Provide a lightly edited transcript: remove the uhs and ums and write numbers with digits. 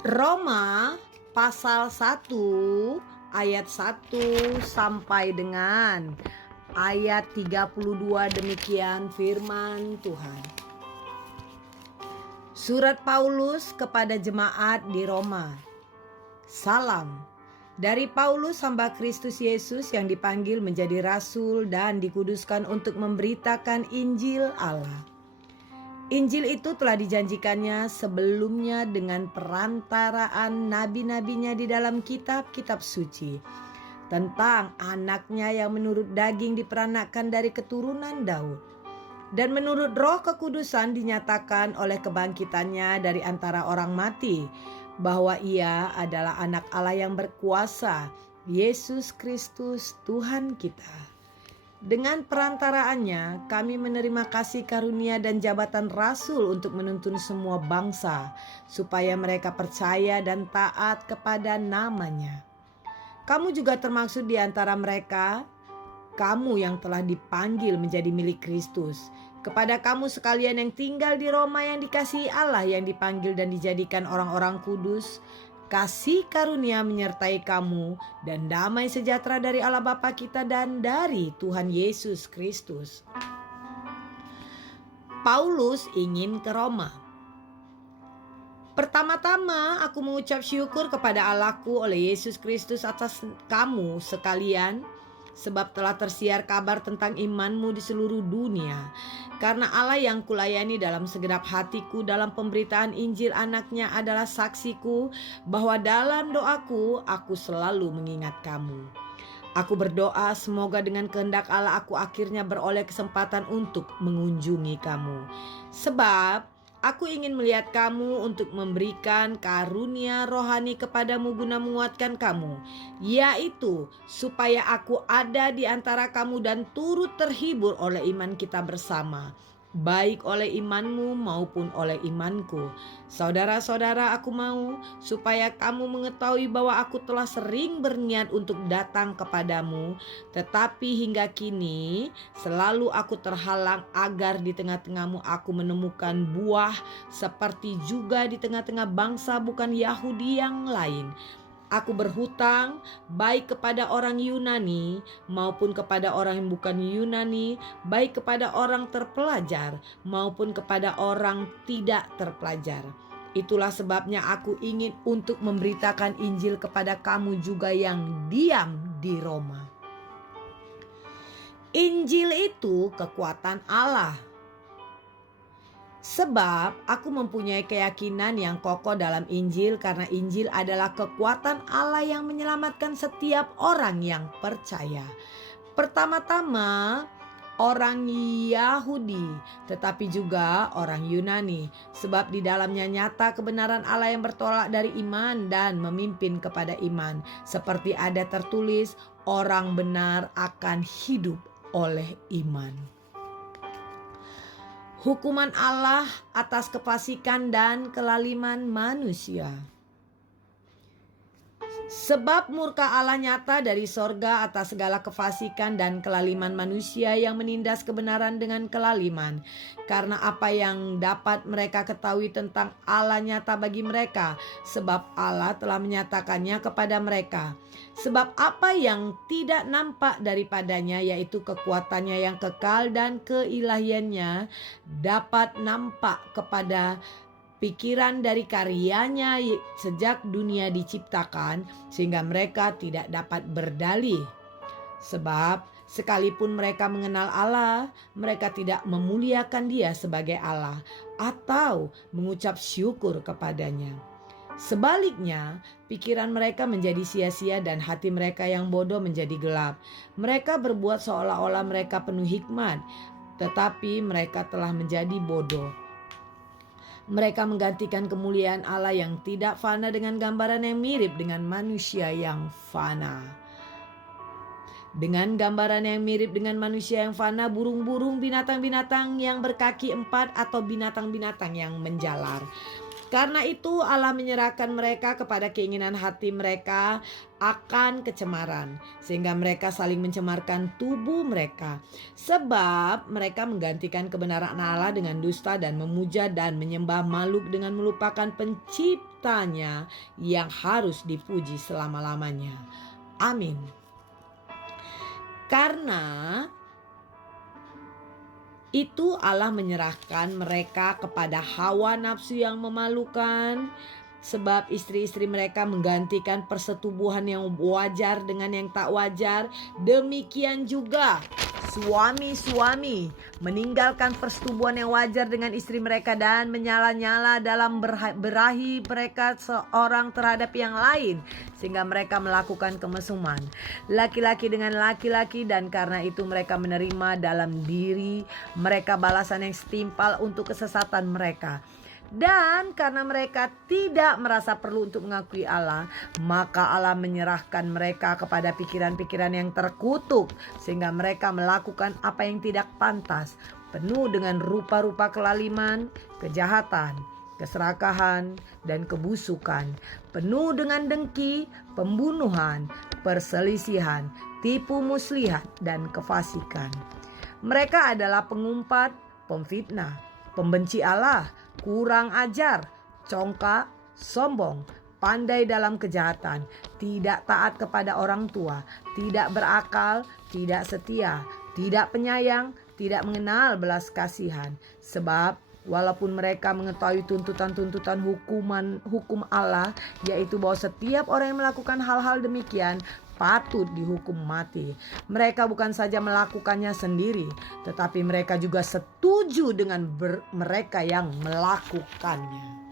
Roma pasal 1 ayat 1 sampai dengan ayat 32, demikian firman Tuhan. Surat Paulus kepada jemaat di Roma. Salam dari Paulus, hamba Kristus Yesus yang dipanggil menjadi rasul dan dikuduskan untuk memberitakan Injil Allah. Injil itu telah dijanjikannya sebelumnya dengan perantaraan nabi-nabinya di dalam kitab-kitab suci, tentang anaknya yang menurut daging diperanakkan dari keturunan Daud, dan menurut Roh Kekudusan dinyatakan oleh kebangkitannya dari antara orang mati, bahwa ia adalah anak Allah yang berkuasa, Yesus Kristus Tuhan kita. Dengan perantaraannya kami menerima kasih karunia dan jabatan rasul untuk menuntun semua bangsa, supaya mereka percaya dan taat kepada namanya. Kamu juga termaksud di antara mereka, kamu yang telah dipanggil menjadi milik Kristus. Kepada kamu sekalian yang tinggal di Roma yang dikasihi Allah, yang dipanggil dan dijadikan orang-orang kudus, kasih karunia menyertai kamu dan damai sejahtera dari Allah Bapa kita dan dari Tuhan Yesus Kristus. Paulus ingin ke Roma. Pertama-tama aku mengucap syukur kepada Allahku oleh Yesus Kristus atas kamu sekalian, sebab telah tersiar kabar tentang imanmu di seluruh dunia. Karena Allah yang kulayani dalam segenap hatiku dalam pemberitaan Injil anaknya adalah saksiku, bahwa dalam doaku aku selalu mengingat kamu. Aku berdoa semoga dengan kehendak Allah aku akhirnya beroleh kesempatan untuk mengunjungi kamu. Sebab aku ingin melihat kamu untuk memberikan karunia rohani kepadamu guna menguatkan kamu, yaitu supaya aku ada di antara kamu dan turut terhibur oleh iman kita bersama, baik oleh imanmu maupun oleh imanku. Saudara-saudara, aku mau supaya kamu mengetahui bahwa aku telah sering berniat untuk datang kepadamu, tetapi hingga kini selalu aku terhalang agar di tengah-tengahmu aku menemukan buah, seperti juga di tengah-tengah bangsa bukan Yahudi yang lain. Aku berhutang baik kepada orang Yunani maupun kepada orang yang bukan Yunani, baik kepada orang terpelajar maupun kepada orang tidak terpelajar. Itulah sebabnya aku ingin untuk memberitakan Injil kepada kamu juga yang diam di Roma. Injil itu kekuatan Allah. Sebab aku mempunyai keyakinan yang kokoh dalam Injil, karena Injil adalah kekuatan Allah yang menyelamatkan setiap orang yang percaya. Pertama-tama orang Yahudi, tetapi juga orang Yunani, sebab di dalamnya nyata kebenaran Allah yang bertolak dari iman dan memimpin kepada iman. Seperti ada tertulis, orang benar akan hidup oleh iman. Hukuman Allah atas kefasikan dan kelaliman manusia. Sebab murka Allah nyata dari sorga atas segala kefasikan dan kelaliman manusia yang menindas kebenaran dengan kelaliman. Karena apa yang dapat mereka ketahui tentang Allah nyata bagi mereka, sebab Allah telah menyatakannya kepada mereka. Sebab apa yang tidak nampak daripadanya, yaitu kekuatannya yang kekal dan keilahiannya, dapat nampak kepada pikiran dari karyanya sejak dunia diciptakan, sehingga mereka tidak dapat berdalih. Sebab sekalipun mereka mengenal Allah, mereka tidak memuliakan Dia sebagai Allah atau mengucap syukur kepadanya. Sebaliknya, pikiran mereka menjadi sia-sia dan hati mereka yang bodoh menjadi gelap. Mereka berbuat seolah-olah mereka penuh hikmat, tetapi mereka telah menjadi bodoh. Mereka menggantikan kemuliaan Allah yang tidak fana dengan gambaran yang mirip dengan manusia yang fana. Dengan gambaran yang mirip dengan manusia yang fana, burung-burung, binatang-binatang yang berkaki 4 atau binatang-binatang yang menjalar. Karena itu Allah menyerahkan mereka kepada keinginan hati mereka akan kecemaran, sehingga mereka saling mencemarkan tubuh mereka. Sebab mereka menggantikan kebenaran Allah dengan dusta dan memuja dan menyembah makhluk dengan melupakan penciptanya yang harus dipuji selama-lamanya. Amin. Karena itu Allah menyerahkan mereka kepada hawa nafsu yang memalukan, sebab istri-istri mereka menggantikan persetubuhan yang wajar dengan yang tak wajar. Demikian juga suami-suami meninggalkan persetubuhan yang wajar dengan istri mereka dan menyala-nyala dalam berahi mereka seorang terhadap yang lain, sehingga mereka melakukan kemesuman laki-laki dengan laki-laki, dan karena itu mereka menerima dalam diri mereka balasan yang setimpal untuk kesesatan mereka. Dan karena mereka tidak merasa perlu untuk mengakui Allah, maka Allah menyerahkan mereka kepada pikiran-pikiran yang terkutuk, sehingga mereka melakukan apa yang tidak pantas, penuh dengan rupa-rupa kelaliman, kejahatan, keserakahan, dan kebusukan, penuh dengan dengki, pembunuhan, perselisihan, tipu muslihat, dan kefasikan. Mereka adalah pengumpat, pemfitnah, pembenci Allah, kurang ajar, congkak, sombong, pandai dalam kejahatan, tidak taat kepada orang tua, tidak berakal, tidak setia, tidak penyayang, tidak mengenal belas kasihan. Sebab walaupun mereka mengetahui tuntutan-tuntutan hukum Allah, yaitu bahwa setiap orang yang melakukan hal-hal demikian patut dihukum mati, mereka bukan saja melakukannya sendiri, tetapi mereka juga setuju dengan mereka yang melakukannya.